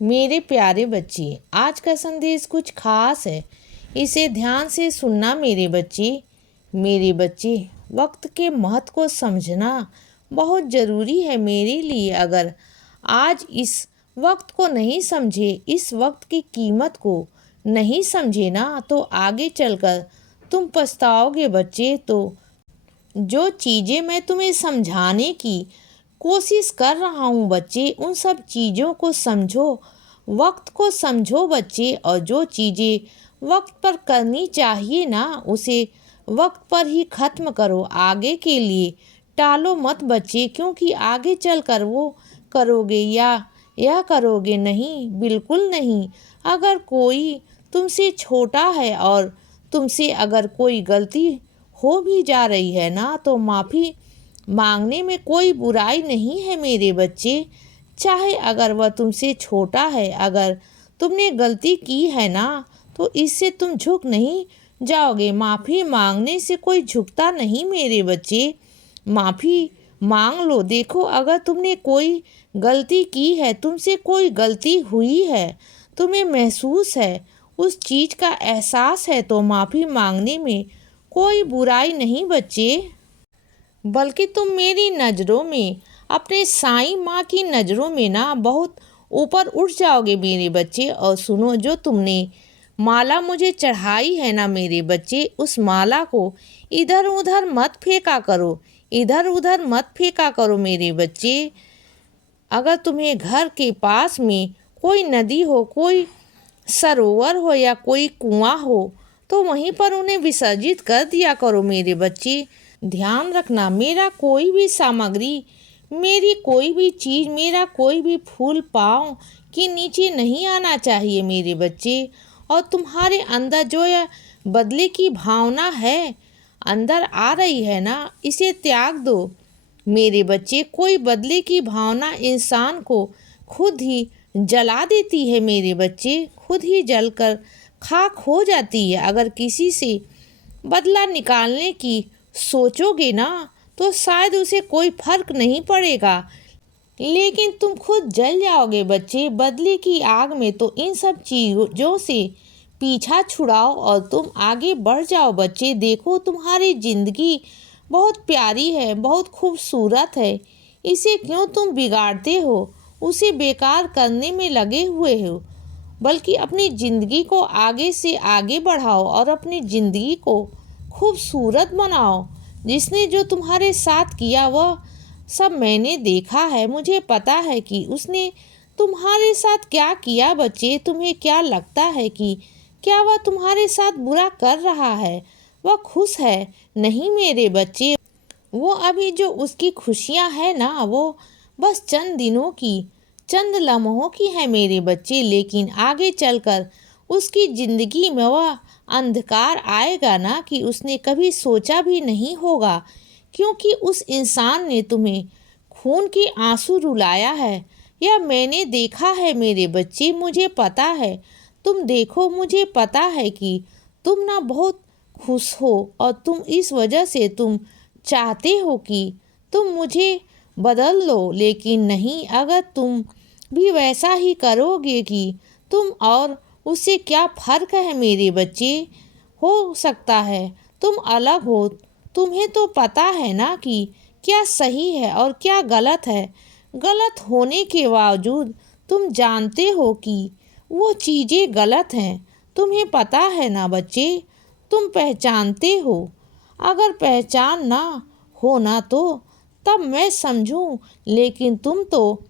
मेरे प्यारे बच्चे, आज का संदेश कुछ खास है। इसे ध्यान से सुनना मेरे बच्चे। मेरे बच्चे, वक्त के महत्व को समझना बहुत ज़रूरी है मेरे लिए। अगर आज इस वक्त को नहीं समझे, इस वक्त की कीमत को नहीं समझे ना, तो आगे चलकर तुम पछताओगे बच्चे। तो जो चीज़ें मैं तुम्हें समझाने की कोशिश कर रहा हूँ बच्चे, उन सब चीज़ों को समझो, वक्त को समझो बच्चे। और जो चीज़ें वक्त पर करनी चाहिए ना, उसे वक्त पर ही ख़त्म करो। आगे के लिए टालो मत बच्चे, क्योंकि आगे चलकर वो करोगे या यह करोगे नहीं, बिल्कुल नहीं। अगर कोई तुमसे छोटा है और तुमसे अगर कोई गलती हो भी जा रही है ना, तो माफ़ी मांगने में कोई बुराई नहीं है मेरे बच्चे। चाहे अगर वह तुमसे छोटा है, अगर तुमने गलती की है ना, तो इससे तुम झुक नहीं जाओगे। माफ़ी मांगने से कोई झुकता नहीं मेरे बच्चे। माफ़ी मांग लो। देखो, अगर तुमने कोई गलती की है, तुमसे कोई गलती हुई है, तुम्हें महसूस है, उस चीज़ का एहसास है, तो माफ़ी मांगने में कोई बुराई नहीं बच्चे। बल्कि तुम मेरी नज़रों में, अपने साईं माँ की नज़रों में ना बहुत ऊपर उठ जाओगे मेरे बच्चे। और सुनो, जो तुमने माला मुझे चढ़ाई है ना मेरे बच्चे, उस माला को इधर उधर मत फेंका करो, इधर उधर मत फेंका करो मेरे बच्चे। अगर तुम्हें घर के पास में कोई नदी हो, कोई सरोवर हो या कोई कुआं हो, तो वहीं पर उन्हें विसर्जित कर दिया करो मेरे बच्चे। ध्यान रखना, मेरा कोई भी सामग्री, मेरी कोई भी चीज़, मेरा कोई भी फूल पाँव के नीचे नहीं आना चाहिए मेरे बच्चे। और तुम्हारे अंदर जो यह बदले की भावना है, अंदर आ रही है ना, इसे त्याग दो मेरे बच्चे। कोई बदले की भावना इंसान को खुद ही जला देती है मेरे बच्चे, खुद ही जलकर खाक हो जाती है। अगर किसी से बदला निकालने की सोचोगे ना, तो शायद उसे कोई फर्क नहीं पड़ेगा, लेकिन तुम खुद जल जाओगे बच्चे बदले की आग में। तो इन सब चीज़ों से पीछा छुड़ाओ और तुम आगे बढ़ जाओ बच्चे। देखो, तुम्हारी ज़िंदगी बहुत प्यारी है, बहुत खूबसूरत है। इसे क्यों तुम बिगाड़ते हो, उसे बेकार करने में लगे हुए हो। बल्कि अपनी ज़िंदगी को आगे से आगे बढ़ाओ और अपनी ज़िंदगी को खूबसूरत बनाओ। जिसने जो तुम्हारे साथ किया, वह सब मैंने देखा है। मुझे पता है कि उसने तुम्हारे साथ क्या किया बच्चे। तुम्हें क्या लगता है कि क्या वह तुम्हारे साथ बुरा कर रहा है? वह खुश है? नहीं मेरे बच्चे। वो अभी जो उसकी खुशियाँ हैं ना, वो बस चंद दिनों की, चंद लम्हों की है मेरे बच्चे। लेकिन आगे चलकर उसकी ज़िंदगी में वह अंधकार आएगा ना, कि उसने कभी सोचा भी नहीं होगा। क्योंकि उस इंसान ने तुम्हें खून के आंसू रुलाया है, यह मैंने देखा है मेरे बच्चे। मुझे पता है, तुम देखो, मुझे पता है कि तुम ना बहुत खुश हो, और तुम इस वजह से तुम चाहते हो कि तुम मुझे बदल लो। लेकिन नहीं, अगर तुम भी वैसा ही करोगे कि तुम और उससे क्या फ़र्क है मेरे बच्चे। हो सकता है तुम अलग हो, तुम्हें तो पता है ना कि क्या सही है और क्या गलत है। गलत होने के बावजूद तुम जानते हो कि वो चीज़ें गलत हैं। तुम्हें पता है ना बच्चे, तुम पहचानते हो। अगर पहचान ना हो ना, तो तब मैं समझूं, लेकिन तुम तो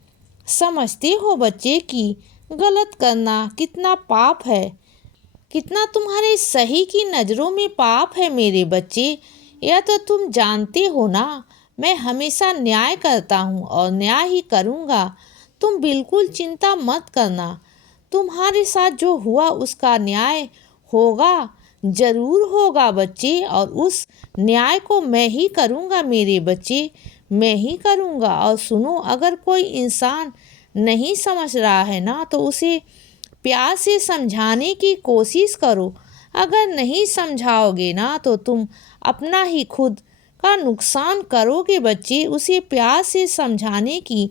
समझते हो बच्चे कि गलत करना कितना पाप है, कितना तुम्हारे सही की नज़रों में पाप है मेरे बच्चे। यह तो तुम जानते हो ना। मैं हमेशा न्याय करता हूँ और न्याय ही करूँगा। तुम बिल्कुल चिंता मत करना। तुम्हारे साथ जो हुआ उसका न्याय होगा, जरूर होगा बच्चे। और उस न्याय को मैं ही करूँगा मेरे बच्चे, मैं ही करूँगा। और सुनो, अगर कोई इंसान नहीं समझ रहा है ना, तो उसे प्यार से समझाने की कोशिश करो। अगर नहीं समझाओगे ना, तो तुम अपना ही खुद का नुकसान करोगे बच्चे। उसे प्यार से समझाने की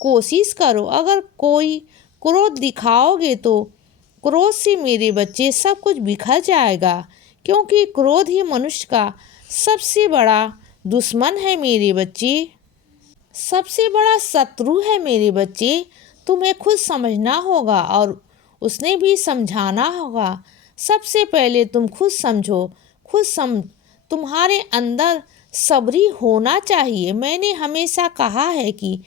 कोशिश करो। अगर कोई क्रोध दिखाओगे तो क्रोध से मेरे बच्चे सब कुछ बिखर जाएगा, क्योंकि क्रोध ही मनुष्य का सबसे बड़ा दुश्मन है मेरे बच्चे, सबसे बड़ा शत्रु है मेरे बच्चे। तुम्हें खुद समझना होगा और उसने भी समझाना होगा। सबसे पहले तुम खुद समझो, तुम्हारे अंदर सबरी होना चाहिए। मैंने हमेशा कहा है कि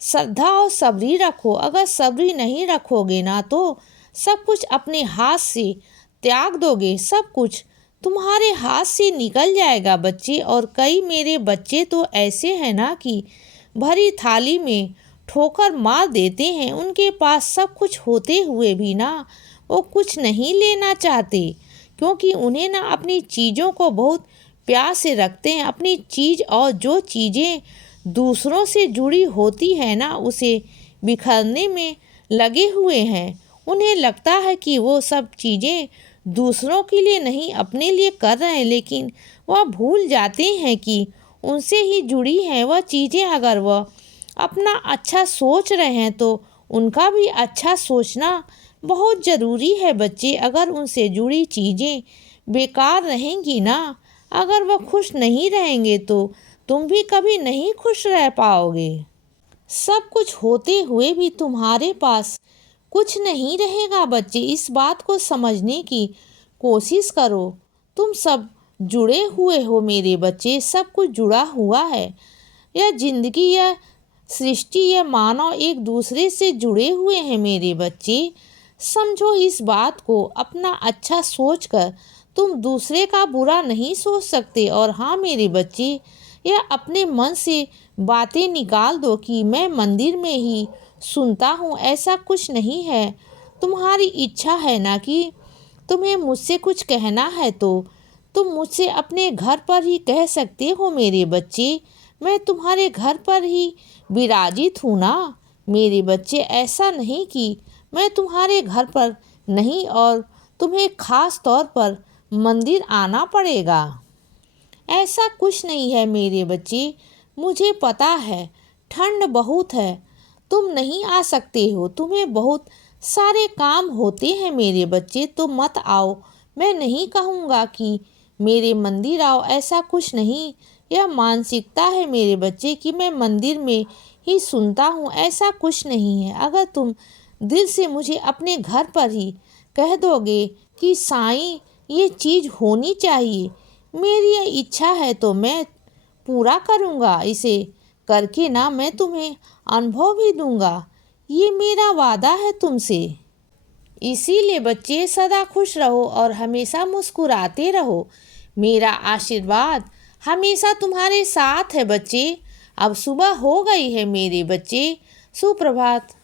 श्रद्धा और सबरी रखो। अगर सबरी नहीं रखोगे ना तो सब कुछ अपने हाथ से त्याग दोगे, सब कुछ तुम्हारे हाथ से निकल जाएगा बच्चे। और कई मेरे बच्चे तो ऐसे हैं ना कि भरी थाली में ठोकर मार देते हैं। उनके पास सब कुछ होते हुए भी ना वो कुछ नहीं लेना चाहते, क्योंकि उन्हें ना अपनी चीज़ों को बहुत प्यार से रखते हैं। अपनी चीज़ और जो चीज़ें दूसरों से जुड़ी होती है ना उसे बिखरने में लगे हुए हैं। उन्हें लगता है कि वो सब चीज़ें दूसरों के लिए नहीं अपने लिए कर रहे हैं, लेकिन वह भूल जाते हैं कि उनसे ही जुड़ी हैं वह चीज़ें। अगर वह अपना अच्छा सोच रहे हैं तो उनका भी अच्छा सोचना बहुत ज़रूरी है बच्चे। अगर उनसे जुड़ी चीज़ें बेकार रहेंगी ना, अगर वह खुश नहीं रहेंगे तो तुम भी कभी नहीं खुश रह पाओगे। सब कुछ होते हुए भी तुम्हारे पास कुछ नहीं रहेगा बच्चे। इस बात को समझने की कोशिश करो। तुम सब जुड़े हुए हो मेरे बच्चे, सब कुछ जुड़ा हुआ है। यह जिंदगी, यह सृष्टि, यह मानव एक दूसरे से जुड़े हुए हैं मेरे बच्चे। समझो इस बात को। अपना अच्छा सोचकर तुम दूसरे का बुरा नहीं सोच सकते। और हाँ मेरे बच्चे, यह अपने मन से बातें निकाल दो कि मैं मंदिर में ही सुनता हूँ, ऐसा कुछ नहीं है। तुम्हारी इच्छा है ना कि तुम्हें मुझसे कुछ कहना है तो तुम मुझसे अपने घर पर ही कह सकते हो मेरे बच्चे। मैं तुम्हारे घर पर ही विराजित हूँ ना मेरे बच्चे। ऐसा नहीं कि मैं तुम्हारे घर पर नहीं और तुम्हें खास तौर पर मंदिर आना पड़ेगा, ऐसा कुछ नहीं है मेरे बच्चे। मुझे पता है ठंड बहुत है, तुम नहीं आ सकते हो, तुम्हें बहुत सारे काम होते हैं मेरे बच्चे, तो मत आओ। मैं नहीं कहूँगा कि मेरे मंदिर आओ, ऐसा कुछ नहीं। यह मानसिकता है मेरे बच्चे कि मैं मंदिर में ही सुनता हूँ, ऐसा कुछ नहीं है। अगर तुम दिल से मुझे अपने घर पर ही कह दोगे कि साईं ये चीज़ होनी चाहिए, मेरी यह इच्छा है, तो मैं पूरा करूँगा। इसे करके ना मैं तुम्हें अनुभव भी दूंगा, ये मेरा वादा है तुमसे। इसीलिए बच्चे सदा खुश रहो और हमेशा मुस्कुराते रहो। मेरा आशीर्वाद हमेशा तुम्हारे साथ है बच्चे। अब सुबह हो गई है मेरे बच्चे, सुप्रभात।